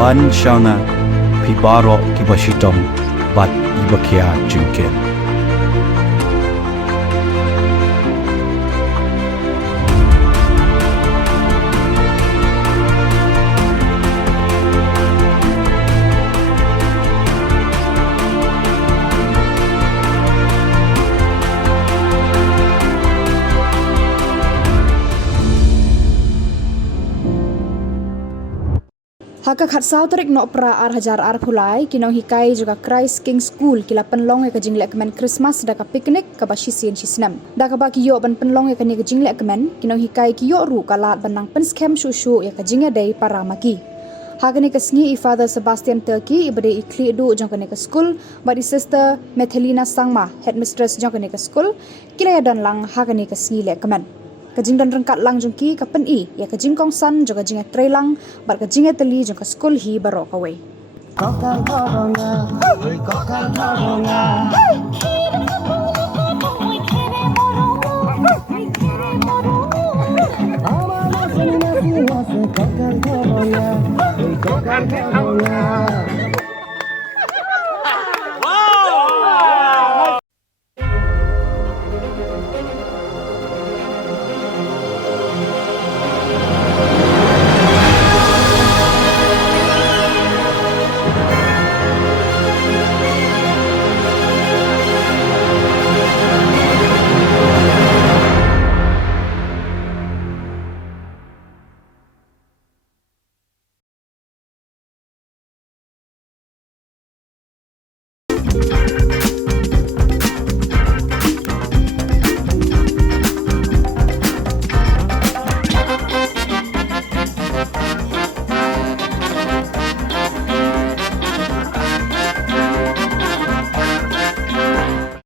wan shanga pibaro kibashitong bat ibakia junken. Haka khat sau tarik nok pra ar hajar ar phulai kinong hikai juga Christ King School kila penlong e kajing lek kemen Christmas da ka picnic ka ba shisin shisnam da ka ba ki yo ban penlong e kani kajing lek kemen kinong hikai ki yo ru kalat banang pen scam shushu ya kajing e dei para maki hagani kasngi i Father Sebastian Turkey ibade i kli du jong kani ka school ba di sister Methelina Sangma headmistress jong kani ka school kila ya dan lang hagani kasngi lek kemen kajing dan rengkat lang jongki ka pen i ya kajing kong san juga kajing e trailang bar kajing e teli jong ka school hi baro kawe